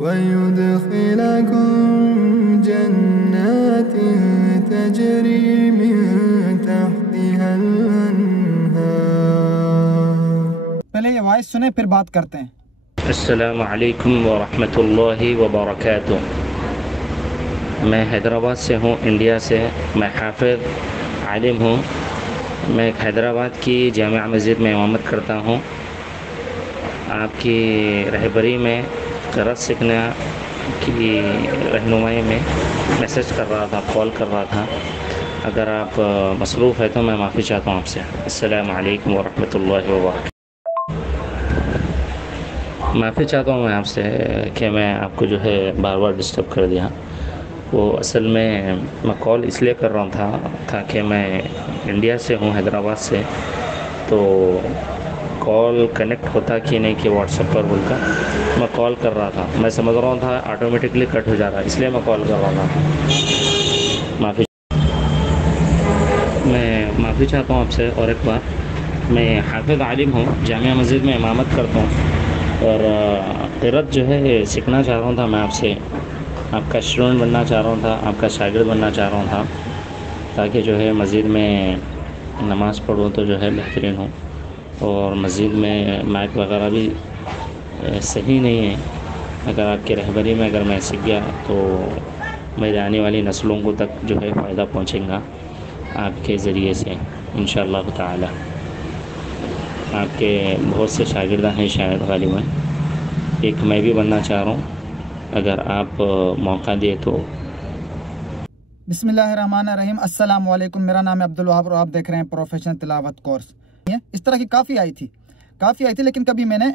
वयुदखिलकुम जन्नातिन तजरी मिन तहतिहल अन्हार। पहले ये वॉइस सुने फिर बात करते हैं। अस्सलामु अलैकुम व रहमतुल्लाहि व बरकातुहू। मैं हैदराबाद से हूँ, इंडिया से। मैं हाफ़िज़ आलिम हूँ। मैं हैदराबाद की जामिया मस्जिद में इमामत करता हूँ। आपकी रहबरी में क़िरात सीखने की रहनुमाई में मैसेज कर रहा था, कॉल कर रहा था। अगर आप मसरूफ़ है तो मैं माफ़ी चाहता हूँ आपसे। अस्सलामु अलैकुम व रहमतुल्लाहि व बरकातुहू। माफ़ी चाहता हूँ मैं आपसे कि मैं आपको जो है बार बार डिस्टर्ब कर दिया। वो असल में मैं कॉल इसलिए कर रहा था कि मैं इंडिया से हूँ, हैदराबाद से। तो कॉल कनेक्ट होता कि नहीं कि व्हाट्सएप पर बोलकर मैं कॉल कर रहा था। मैं समझ रहा था ऑटोमेटिकली कट हो जा रहा है, इसलिए मैं कॉल कर रहा था। मैं माफ़ी चाहता हूँ आपसे। और एक बार, मैं हाफ़िज़ आलिम हूँ, जामिया मस्जिद में इमामत करता हूँ और क़िरात जो है सीखना चाह रहा था। मैं आपसे आपका स्टूडेंट बनना चाह रहा था, आपका शागिर्द बनना चाह रहा था, ताकि जो है मस्जिद में नमाज़ पढ़ूँ तो जो है बेहतरीन हो। और मस्जिद में माइक वगैरह भी सही नहीं है। अगर आपकी रहबरी में अगर मैं सीख गया तो मेरे आने वाली नस्लों को तक जो है फ़ायदा पहुँचेगा आपके ज़रिए से इंशाअल्लाह ताला। आपके बहुत से शागिर्द हैं शायद गालिबन, एक मैं भी बनना चाह रहा हूँ, अगर आप मौका दिए तो। बिस्मिल्लाहिर्रहमानिर्रहीम। अस्सलाम वालेकुम। मेरा नाम है अब्दुल वहाब और आप देख रहे हैं प्रोफेशनल तिलावत कोर्स। इस तरह की काफ़ी आई थी, लेकिन कभी मैंने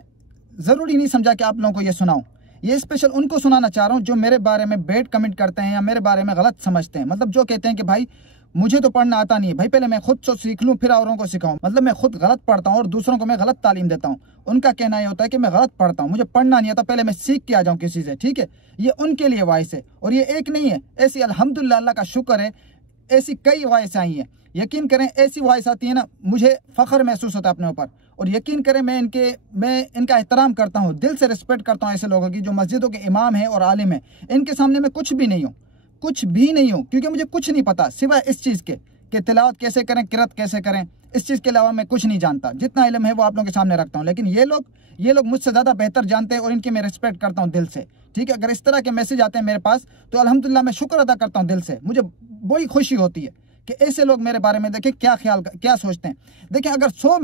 ज़रूरी नहीं समझा कि आप लोगों को ये सुनाऊं। ये स्पेशल उनको सुनाना चाह रहा हूँ जो मेरे बारे में बैड कमेंट करते हैं या मेरे बारे में गलत समझते हैं। मतलब जो कहते हैं कि भाई मुझे तो पढ़ना आता नहीं है, भाई पहले मैं खुद से सीख लूँ फिर औरों को सिखाऊं। मतलब मैं खुद गलत पढ़ता हूँ और दूसरों को मैं गलत तालीम देता हूँ। उनका कहना ये होता है कि मैं गलत पढ़ता हूँ, मुझे पढ़ना नहीं आता, पहले मैं सीख के आ जाऊँ किसी से। ठीक है, ये उनके लिए वॉइस है और ये एक नहीं है, ऐसी अल्हम्दुलिल्लाह अल्लाह का शुक्र है ऐसी कई वॉइस आई हैं। यकीन करें ऐसी वॉइस आती है ना, मुझे फ़ख्र महसूस होता है अपने ऊपर। और यकीन करें मैं इनका एहतराम करता हूँ, दिल से रिस्पेक्ट करता हूँ ऐसे लोगों की जो मस्जिदों के इमाम हैं और आलिम हैं। इनके सामने मैं कुछ भी नहीं हूँ, क्योंकि मुझे कुछ नहीं पता सिवाय इस चीज़ के कि तिलावत कैसे करें, क़िरात कैसे करें। इस चीज़ के अलावा मैं कुछ नहीं जानता। जितना इल्म है वो आप लोगों के सामने रखता हूँ। लेकिन ये लोग मुझसे ज़्यादा बेहतर जानते हैं और इनकी मैं रिस्पेक्ट करता हूँ दिल से। ठीक है, अगर इस तरह के मैसेज आते हैं मेरे पास तो अल्हम्दुलिल्लाह मैं शुक्र अदा करता हूँ दिल से। मुझे बड़ी खुशी होती है कि ऐसे लोग मेरे बारे में देखें क्या सोचते हैं। देखिए, अगर 100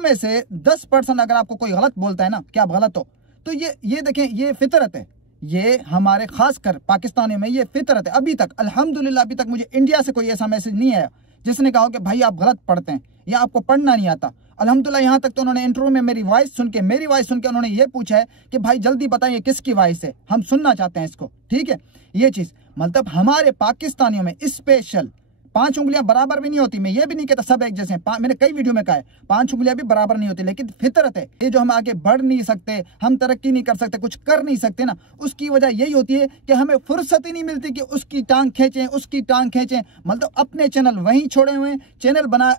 में से 10% अगर आपको कोई गलत बोलता है ना कि आप गलत हो, तो ये देखें, ये फितरत है। ये हमारे खासकर पाकिस्तानियों में ये फितरत है। अभी तक अल्हम्दुलिल्लाह अभी तक मुझे इंडिया से कोई ऐसा मैसेज नहीं आया जिसने कहा कि भाई आप गलत पढ़ते हैं या आपको पढ़ना नहीं आता। अल्हम्दुलिल्लाह यहाँ तक तो उन्होंने इंटरव्यू में मेरी वॉइस सुन के उन्होंने ये पूछा है कि भाई जल्दी बताइए किसकी वॉइस है, हम सुनना चाहते हैं इसको। ठीक है, ये चीज़ मतलब हमारे पाकिस्तानियों में स्पेशल 5 उंगलियां बराबर भी नहीं होती। मैं ये भी नहीं कहता सब एक जैसे हैं, मैंने कई वीडियो में कहा है 5 उंगलियां भी बराबर नहीं होती, लेकिन फितरत है ये जो हम आगे बढ़ नहीं सकते, हम तरक्की नहीं कर सकते, कुछ कर नहीं सकते ना, उसकी वजह यही होती है कि हमें फुर्सत ही नहीं मिलती कि उसकी टांग खींचें। मतलब अपने चैनल वहीं छोड़े हुए हैं।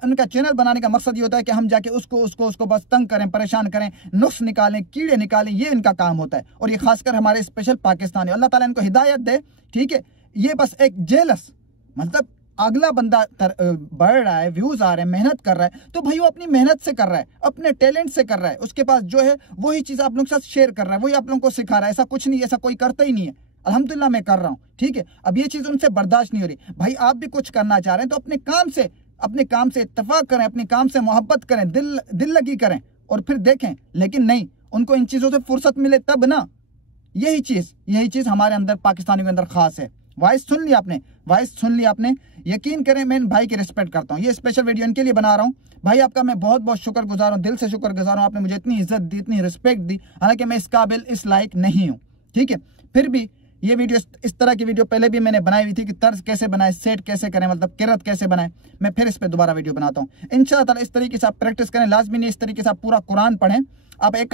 उनका चैनल बनाने का मकसद ये होता है कि हम जाके उसको बस तंग करें, परेशान करें, नुक्स निकालें, कीड़े निकालें, ये इनका काम होता है। और ये खासकर हमारे स्पेशल पाकिस्तानी, अल्लाह ताला इनको हिदायत दे। ठीक है, ये बस एक जेलस, मतलब अगला बंदा बढ़ रहा है, व्यूज आ रहे हैं, मेहनत कर रहा है, तो भाई वो अपनी मेहनत से कर रहा है, अपने टैलेंट से कर रहा है, उसके पास जो है वही चीज़ आप लोगों के साथ शेयर कर रहा है, वही आप लोगों को सिखा रहा है। ऐसा कुछ नहीं, ऐसा कोई करता ही नहीं है। अल्हम्दुलिल्लाह मैं कर रहा हूँ। ठीक है, अब ये चीज़ उनसे बर्दाश्त नहीं हो रही। भाई आप भी कुछ करना चाह रहे हैं तो अपने काम से इत्तेफाक करें, अपने काम से मोहब्बत करें, दिल लगी करें और फिर देखें। लेकिन नहीं, उनको इन चीज़ों से फुर्सत मिले तब ना। यही चीज़ हमारे अंदर, पाकिस्तानियों के अंदर खास है। वॉइस सुन लिया आपने। यकीन करें मैं इन भाई की रिस्पेक्ट करता हूँ। ये स्पेशल वीडियो इनके लिए बना रहा हूँ। भाई आपका मैं बहुत बहुत शुक्रगुजार हूँ, दिल से शुक्रगुजार हूँ। आपने मुझे इतनी इज्जत दी, इतनी रिस्पेक्ट दी, हालांकि मैं इस काबिल, इस लायक नहीं हूँ। ठीक है, फिर भी ये वीडियो, इस तरह की वीडियो पहले भी मैंने बनाई हुई थी कि तर्ज कैसे बनाए, सेट कैसे करें, मतलब क़िरात कैसे बनाए। मैं फिर इस पर दोबारा वीडियो बनाता हूँ इंशाअल्लाह ताला। इस तरीके से आप प्रैक्टिस करें, लाजमी नहीं इस तरीके से आप पूरा कुरान पढ़ें। आप एक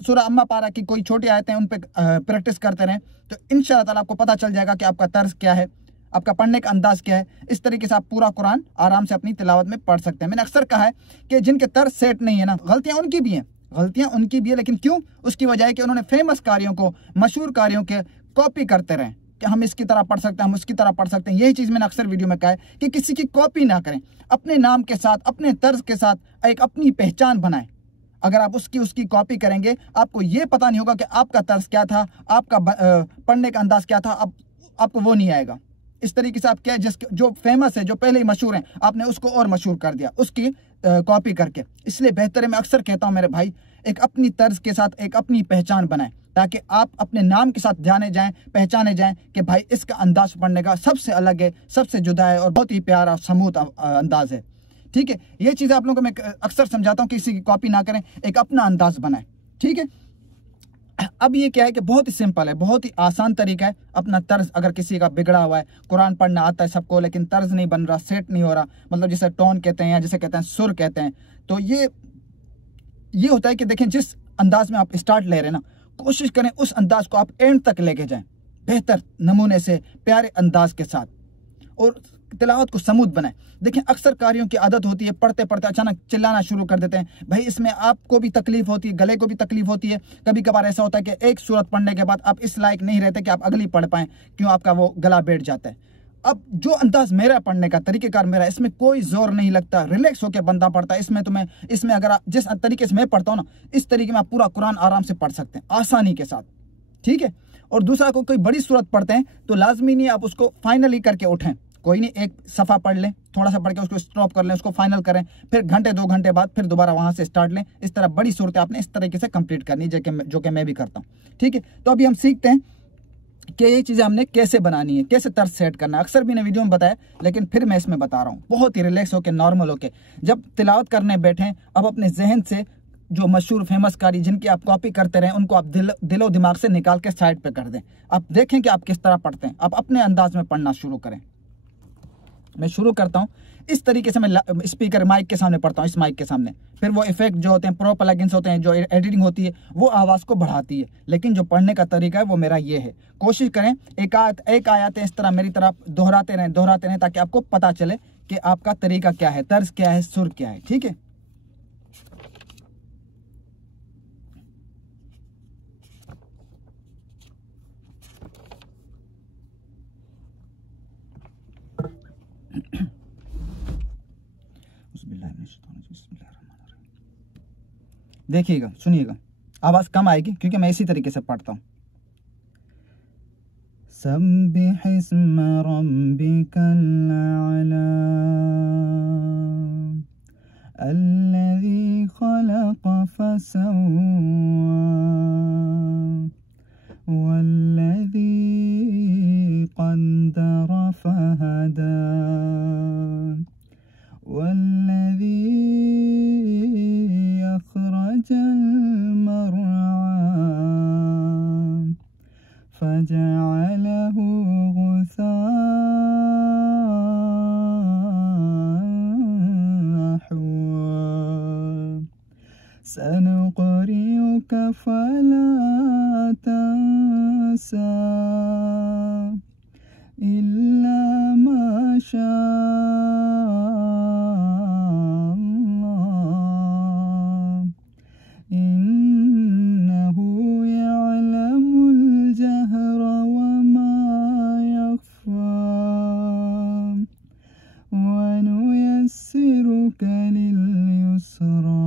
सूरह अम्मा पारा की कोई छोटी आयतें उन पर प्रैक्टिस करते रहें, तो इंशाअल्लाह ताला आपको पता चल जाएगा कि आपका तर्ज क्या है, आपका पढ़ने का अंदाज क्या है। इस तरीके से आप पूरा कुरान आराम से अपनी तिलावत में पढ़ सकते हैं। मैंने अक्सर कहा है कि जिनके तर्ज सेट नहीं है ना, गलतियां उनकी भी हैं, गलतियां उनकी भी है, लेकिन क्यों? उसकी वजह है कि उन्होंने फेमस कारियों को, मशहूर कारियों के कॉपी करते रहे कि हम इसकी तरह पढ़ सकते हैं, हम उसकी तरह पढ़ सकते हैं। यही चीज़ मैंने अक्सर वीडियो में कहा है कि किसी की कॉपी ना करें, अपने नाम के साथ, अपने तर्ज के साथ एक अपनी पहचान बनाएं। अगर आप उसकी कॉपी करेंगे, आपको ये पता नहीं होगा कि आपका तर्ज क्या था, आपका पढ़ने का अंदाज क्या था, आपको वो नहीं आएगा। इस तरीके से आप क्या, जो फेमस है, जो पहले ही मशहूर हैं, आपने उसको और मशहूर कर दिया उसकी कॉपी करके। इसलिए बेहतर है, मैं अक्सर कहता हूँ मेरे भाई, एक अपनी तर्ज के साथ एक अपनी पहचान बनाएं, ताकि आप अपने नाम के साथ जाने जाएं, पहचाने जाएं कि भाई इसका अंदाज पढ़ने का सबसे अलग है, सबसे जुदा है और बहुत ही प्यारा और स्मूथ अंदाज है। ठीक है, ये चीज़ आप लोगों को मैं अक्सर समझाता हूँ, किसी की कॉपी ना करें, एक अपना अंदाज बनाएं। ठीक है, अब ये क्या है कि बहुत ही सिंपल है, बहुत ही आसान तरीका है। अपना तर्ज अगर किसी का बिगड़ा हुआ है, कुरान पढ़ना आता है सबको, लेकिन तर्ज नहीं बन रहा, सेट नहीं हो रहा, मतलब जिसे टोन कहते हैं या जिसे कहते हैं सुर कहते हैं, तो ये होता है कि देखें, जिस अंदाज में आप स्टार्ट ले रहे हैं ना, कोशिश करें उस अंदाज को आप एंड तक लेके जाएं, बेहतर नमूने से, प्यारे अंदाज के साथ, और तिलावत को स्मूथ बनाएं। देखें, अक्सर कारियों की आदत होती है पढ़ते पढ़ते अचानक चिल्लाना शुरू कर देते हैं। भाई इसमें आपको भी तकलीफ होती है, गले को भी तकलीफ होती है। कभी कभार ऐसा होता है कि एक सूरत पढ़ने के बाद आप इस लायक नहीं रहते कि आप अगली पढ़ पाएं, क्यों? आपका वो गला बैठ जाता है। अब जो अंदाज मेरा पढ़ने का तरीकेकार मेरा, इसमें कोई जोर नहीं लगता, रिलैक्स होकर बंदा पढ़ता है। इसमें अगर जिस तरीके से मैं पढ़ता हूँ ना, इस तरीके में आप पूरा कुरान आराम से पढ़ सकते हैं, आसानी के साथ। ठीक है, और दूसरा, कोई बड़ी सूरत पढ़ते हैं तो लाजमी नहीं आप उसको फाइनली करके उठें। कोई नहीं, एक सफ़ा पढ़ लें, थोड़ा सा पढ़ के उसको स्टॉप कर लें, उसको फाइनल करें, फिर घंटे 2 घंटे बाद फिर दोबारा वहाँ से स्टार्ट लें। इस तरह बड़ी सूरतें आपने इस तरीके से कंप्लीट करनी, जो कि मैं भी करता हूँ। ठीक है, तो अभी हम सीखते हैं कि ये चीज़ें हमने कैसे बनानी है, कैसे तर्ज सेट करना है। अक्सर मैंने वीडियो में बताया, लेकिन फिर मैं इसमें बता रहा हूँ, बहुत ही रिलैक्स होकर, नॉर्मल होकर। जब तिलावत करने बैठें, अब अपने जहन से जो मशहूर फेमस कारी जिनकी आप कॉपी करते रहें, उनको आप दिलो दिमाग से निकाल के साइड पे कर दें। आप देखें कि आप किस तरह पढ़ते हैं, आप अपने अंदाज में पढ़ना शुरू करें। मैं शुरू करता हूँ इस तरीके से, मैं स्पीकर माइक के सामने पढ़ता हूँ, इस माइक के सामने। फिर वो इफेक्ट जो होते हैं, प्रो प्लगइन्स होते हैं, जो एडिटिंग होती है, वो आवाज़ को बढ़ाती है। लेकिन जो पढ़ने का तरीका है वो मेरा ये है। कोशिश करें एक आयत इस तरह मेरी तरफ दोहराते रहें, ताकि आपको पता चले कि आपका तरीका क्या है, तर्ज क्या है, सुर क्या है। ठीक है, देखिएगा, सुनिएगा, आवाज़ कम आएगी क्योंकि मैं इसी तरीके से पढ़ता हूँ। सब्बिह इस्म रब्बिकल आला अल्लज़ी खलक़ फसव्वा वल्लज़ी क़द्दर फहदा वल्लज़ी अख़रजल मरआ फजअलहु गुसाअन अहवा सनुक़रिउक फला तंसा इल्ला मा शाअ अल्लाह इन्नहु यअलमुल जहर वमा यख्फा वनुयस्सिरुक लिल-युस्रा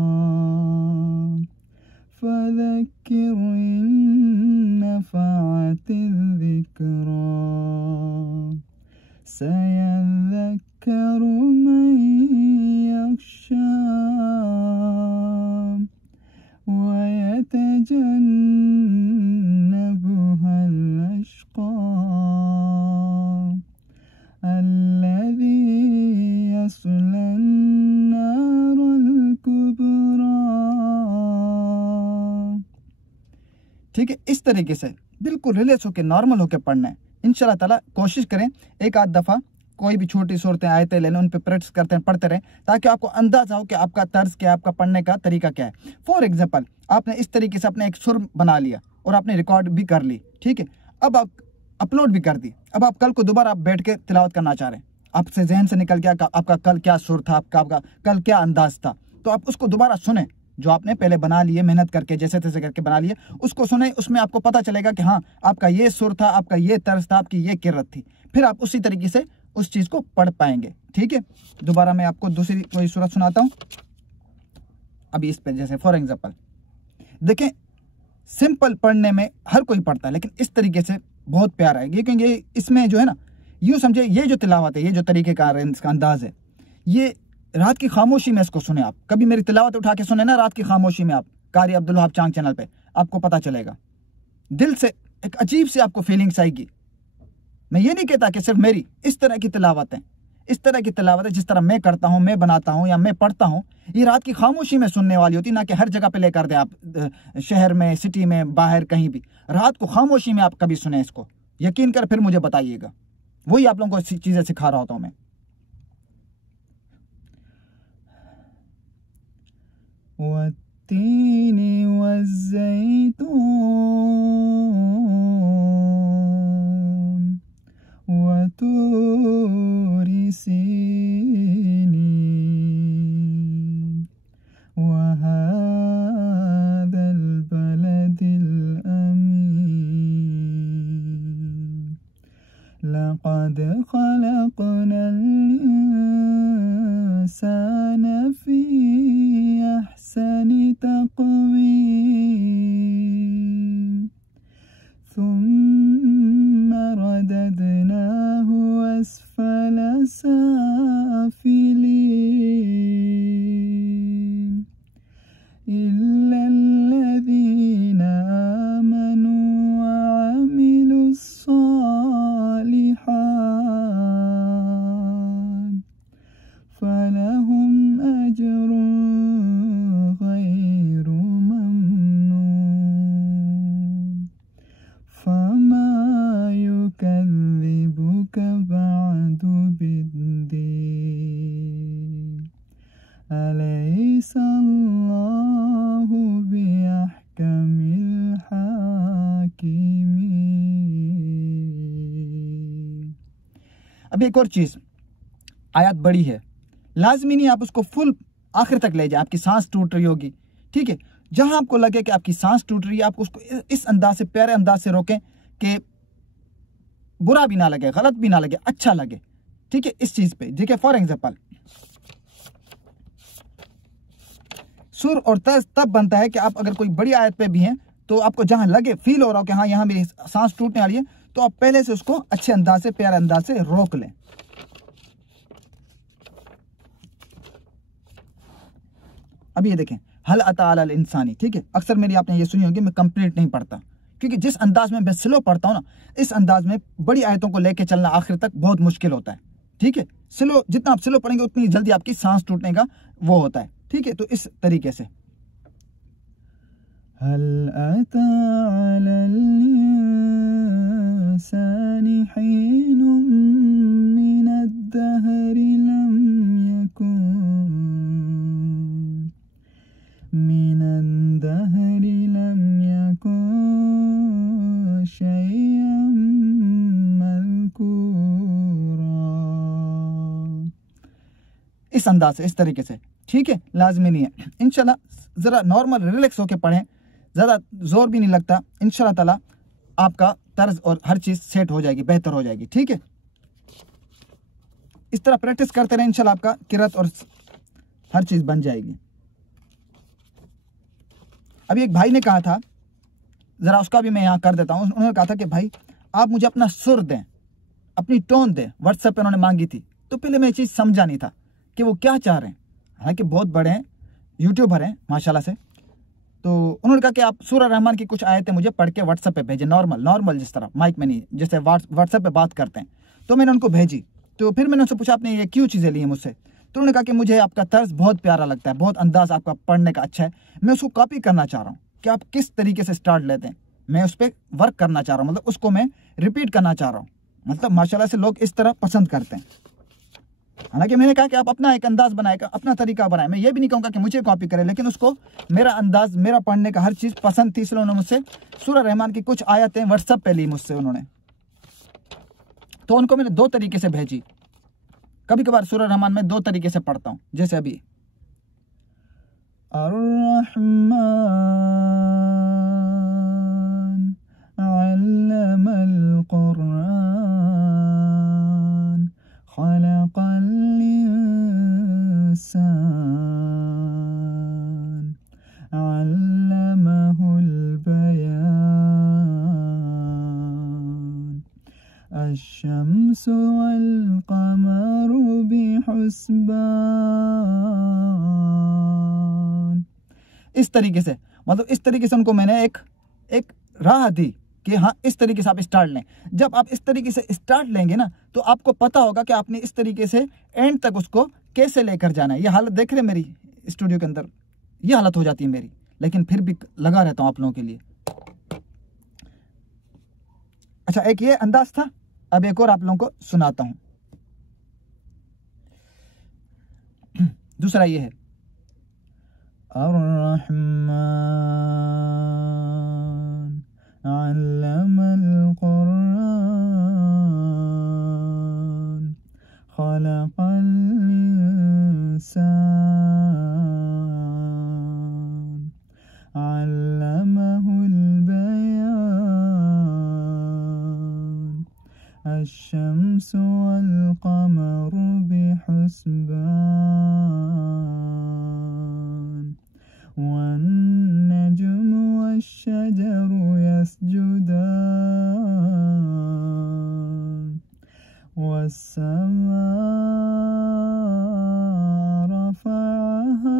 फज़क्किर इन नफ़अतिज़-ज़िक्रा सयज़्ज़क्करु मन यख्शा वयतजन्नबुहल अश्क़ा अल्लज़ी यस्लन नारल कुबरा। ठीक है, इस तरीके से बिल्कुल रिलैक्स होकर, नॉर्मल होकर पढ़ना है। इंशाल्लाह ताला कोशिश करें एक आध दफ़ा कोई भी छोटी सूरतें आयतें ले लें, उन पर प्रैक्टिस करते हैं, पढ़ते रहें, ताकि आपको अंदाजा हो कि आपका तर्ज क्या है, आपका पढ़ने का तरीका क्या है। फॉर एग्जांपल, आपने इस तरीके से अपने एक सुर बना लिया और आपने रिकॉर्ड भी कर ली। ठीक है, अब आप अपलोड भी कर दी। अब आप कल को दोबारा आप बैठ के तिलावत करना चाह रहे हैं, आपसे जहन से निकल गया आपका कल क्या सुर था, आपका कल क्या अंदाज था, तो आप उसको दोबारा सुने, जो आपने पहले बना लिए मेहनत करके जैसे तैसे करके बना लिए, उसको सुने, उसमें आपको पता चलेगा कि हाँ आपका ये सुर था, आपका ये तर्ज था, आपकी ये किरत थी, फिर आप उसी तरीके से उस चीज़ को पढ़ पाएंगे। ठीक है, दोबारा मैं आपको दूसरी कोई सूरत सुनाता हूँ। अभी इस पे जैसे फॉर एग्जाम्पल देखें, सिंपल पढ़ने में हर कोई पढ़ता है, लेकिन इस तरीके से बहुत प्यारा है, क्योंकि इसमें जो है ना, यूँ समझे ये जो तिलावत है, ये जो तरीक़ेकार है, इसका अंदाज़ है, ये रात की खामोशी में इसको सुने आप। कभी मेरी तिलावत उठा के सुने ना रात की खामोशी में आप, कारी अब्दुल वहाब चांग चैनल पे, आपको पता चलेगा, दिल से एक अजीब सी आपको फीलिंग्स आएगी। मैं ये नहीं कहता कि सिर्फ मेरी इस तरह की तिलावत है, इस तरह की तिलावत है जिस तरह मैं करता हूँ, मैं बनाता हूँ या मैं पढ़ता हूँ, ये रात की खामोशी में सुनने वाली होती, ना कि हर जगह पे लेकर दे आप, शहर में, सिटी में, बाहर कहीं भी। रात को खामोशी में आप कभी सुने इसको, यकीन कर फिर मुझे बताइएगा, वही आप लोगों को चीज़ें सिखा रहा होता हूँ मैं। वत्तीनी वज़्ज़ैतून वतूरि सीनीन वहाज़ल बलदिल अमीन लक़द ख़लक़नल इंसान फ़ी अहसनि तक़वीम थुम्म रददनाहु अस्फ़ल साफ़िलीन इल्लल्लज़ीना आमनू वअमिलुस्सालिहात फलहुम अज्रुन गैरु ममनून फमा युकज़्ज़िबुक बअदु बिद्दीन अलैहिस्सलाहु बिअहकमिल हाकिमीन। अब एक और चीज़, आयत बड़ी है, लाजमी नहीं आप उसको फुल आखिर तक ले जाए, आपकी सांस टूट रही होगी। ठीक है, जहां आपको लगे कि आपकी सांस टूट रही है, आप उसको इस अंदाज से, प्यारे अंदाज से रोकें कि बुरा भी ना लगे, गलत भी ना लगे, अच्छा लगे। ठीक है, इस चीज़ पे। ठीक है, फॉर एग्जाम्पल सुर और तर्ज तब बनता है कि आप अगर कोई बड़ी आयत पे भी हैं तो आपको जहां लगे, फील हो रहा हो कि हाँ यहाँ मेरी सांस टूटने वाली है, तो आप पहले से उसको अच्छे अंदाज से, प्यारे अंदाज से रोक लें। अभी ये देखें, हल अता अलल इंसानी। ठीक है, अक्सर मेरी आपने ये सुनी होगी, मैं कंप्लीट नहीं पढ़ता, क्योंकि जिस अंदाज में मैं स्लो पढ़ता हूँ ना, इस अंदाज में बड़ी आयतों को लेके चलना आखिर तक बहुत मुश्किल होता है। ठीक है, स्लो, जितना आप स्लो पढ़ेंगे उतनी जल्दी आपकी सांस टूटने का वो होता है। ठीक है, तो इस तरीके से हल अता अलल इंसानि हीनुम मिनद्दहरि लम यकुन मिनद्दहरि लम यकुन शैअन मज़कूरा। इस अंदाज से, इस तरीके से। ठीक है, लाजमी नहीं है, इंशाल्लाह ज़रा नॉर्मल रिलैक्स होकर पढ़ें, ज़्यादा जोर भी नहीं लगता, इंशाल्लाह ताला आपका तर्ज और हर चीज़ सेट हो जाएगी, बेहतर हो जाएगी। ठीक है, इस तरह प्रैक्टिस करते रहें, इंशाल्लाह आपका किरत और हर चीज़ बन जाएगी। अभी एक भाई ने कहा था, ज़रा उसका भी मैं यहाँ कर देता हूँ। उन्होंने कहा था कि भाई आप मुझे अपना सुर दें, अपनी टोन दें। व्हाट्सएप पे उन्होंने मांगी थी, तो पहले मैं ये चीज़ समझा नहीं था कि वो क्या चाह रहे हैं। हालांकि बहुत बड़े हैं, यूट्यूबर हैं माशाल्लाह से। तो उन्होंने कहा कि आप सूरह रहमान की कुछ आयतें मुझे पढ़ के व्हाट्सएप पे भेजें, नॉर्मल जिस तरह माइक में नहीं, जैसे व्हाट्सएप पे बात करते हैं। तो मैंने उनको भेजी, तो फिर मैंने उनसे पूछा आपने ये क्यों चीज़ें ली हैं मुझसे। तो उन्होंने कहा कि मुझे आपका तर्ज बहुत प्यारा लगता है, बहुत अंदाज़ आपका पढ़ने का अच्छा है, मैं उसको कॉपी करना चाह रहा हूँ कि आप किस तरीके से स्टार्ट लेते हैं, मैं उस पर वर्क करना चाह रहा हूँ, मतलब उसको मैं रिपीट करना चाह रहा हूँ। मतलब माशाल्लाह से लोग इस तरह पसंद करते हैं। हालांकि मैंने कहा कि आप अपना एक अंदाज बनाए, अपना तरीका बनाए। मैं ये भी नहीं कहूँगा कि मुझे कॉपी करें, लेकिन उसको मेरा अंदाज, मेरा पढ़ने का हर चीज़ पसंद थी, इसलिए उन्होंने मुझसे सूरह रहमान की कुछ आयतें व्हाट्सएप पे ली मुझसे उन्होंने। तो उनको मैंने दो तरीके से भेजी। कभी कभार सूरह रहमान में दो तरीके से पढ़ता हूँ, जैसे अभी अर्रहमान अल्लमल कुरान खलक़ल इंसान अल्लमहुल बयान अश-शम्सु वल क़मरु बिहुस्बान। इस तरीके से, मतलब इस तरीके से उनको मैंने एक राह दी कि हाँ इस तरीके से आप स्टार्ट लें। जब आप इस तरीके से स्टार्ट लेंगे ना तो आपको पता होगा कि आपने इस तरीके से एंड तक उसको कैसे लेकर जाना है। ये हालत देख रहे हैं मेरी स्टूडियो के अंदर, ये हालत हो जाती है मेरी, लेकिन फिर भी लगा रहता हूँ आप लोगों के लिए। अच्छा, एक ये अंदाज था, अब एक और आप लोगों को सुनाता हूँ। दूसरा ये है अर्रहमान अल्लमल कुरान खलक़ल इंसान अल्लमहुल बयान अश-शम्सु वल क़मरु बिहुस्बान वन-नज्मु वश-शजरु यस्जुदान वस-समाअ रफ़अहा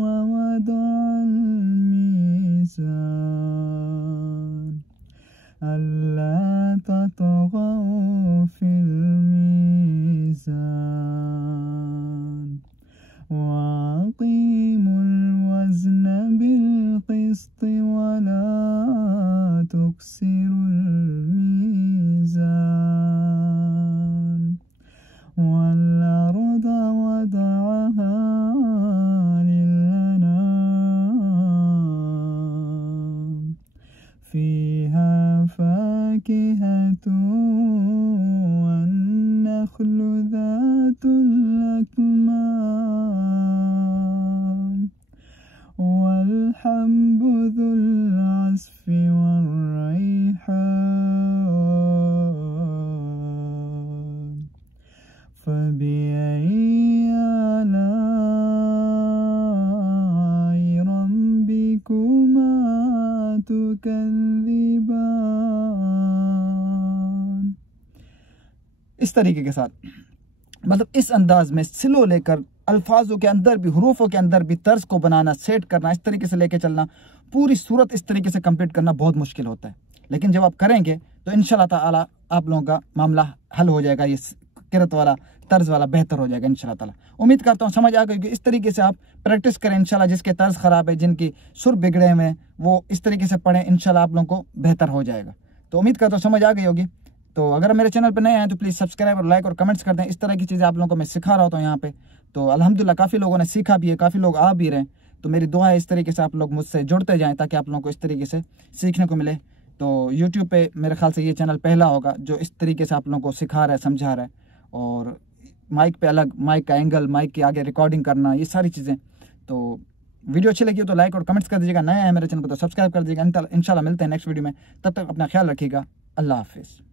व वदअल मीज़ान अल्ला ततग़ौ फिल मीज़ान वअक़ीमुल वज़न बिल क़िस्ति वला तुक्सिरुल मीज़ान वल अर्ज़ वदअहा लिल-अनाम फ़ीहा फ़ाकिहतुन वन्नख़्लु ज़ातुल अक्माम वल हब्बु ज़ुल अस्फ़ि वर्रैहान फ़बिअय्यि आलाइ रब्बिकुमा तुकज़्ज़िबान। इस तरीके के साथ, मतलब इस अंदाज में स्लो लेकर अल्फाजों के अंदर भी, हरूफों के अंदर भी तर्ज को बनाना, सेट करना, इस तरीके से लेके चलना, पूरी सूरत इस तरीके से कंप्लीट करना बहुत मुश्किल होता है। लेकिन जब आप करेंगे तो इंशाल्लाह ताला आप लोगों का मामला हल हो जाएगा, ये किरत वाला तर्ज वाला बेहतर हो जाएगा इंशाल्लाह ताला। उम्मीद करता हूँ समझ आ गई कि इस तरीके से आप प्रैक्टिस करें इंशाल्लाह। जिसके तर्ज ख़राब है, जिनकी सुर बिगड़े हुए हैं, वो इस तरीके से पढ़ें, इंशाल्लाह आप लोगों को बेहतर हो जाएगा। तो उम्मीद करता हूँ समझ आ गई होगी। तो अगर मेरे चैनल पर नए हैं तो प्लीज़ सब्सक्राइब और लाइक और कमेंट्स कर दें। इस तरह की चीज़ें आप लोगों को मैं सिखा रहा होता हूँ यहाँ पे। तो अल्हम्दुलिल्लाह काफ़ी लोगों ने सीखा भी है, काफ़ी लोग आ भी रहे हैं। तो मेरी दुआ है इस तरीके से आप लोग मुझसे जुड़ते जाएं ताकि आप लोगों को इस तरीके से सीखने को मिले। तो यूट्यूब पे मेरे ख्याल से ये चैनल पहला होगा जो इस तरीके से आप लोगों को सिखा रहा है, समझा रहा है। और माइक पे अलग, माइक का एंगल, माइक के आगे रिकॉर्डिंग करना, ये सारी चीज़ें। तो वीडियो अच्छी लगी हो तो लाइक और कमेंट्स कर दीजिएगा। नया है मेरे चैनल पर तो सब्सक्राइब कर दीजिएगा। इंशाल्लाह मिलते हैं नेक्स्ट वीडियो में। तब तक अपना ख्याल रखिएगा। अल्लाह हाफिज़।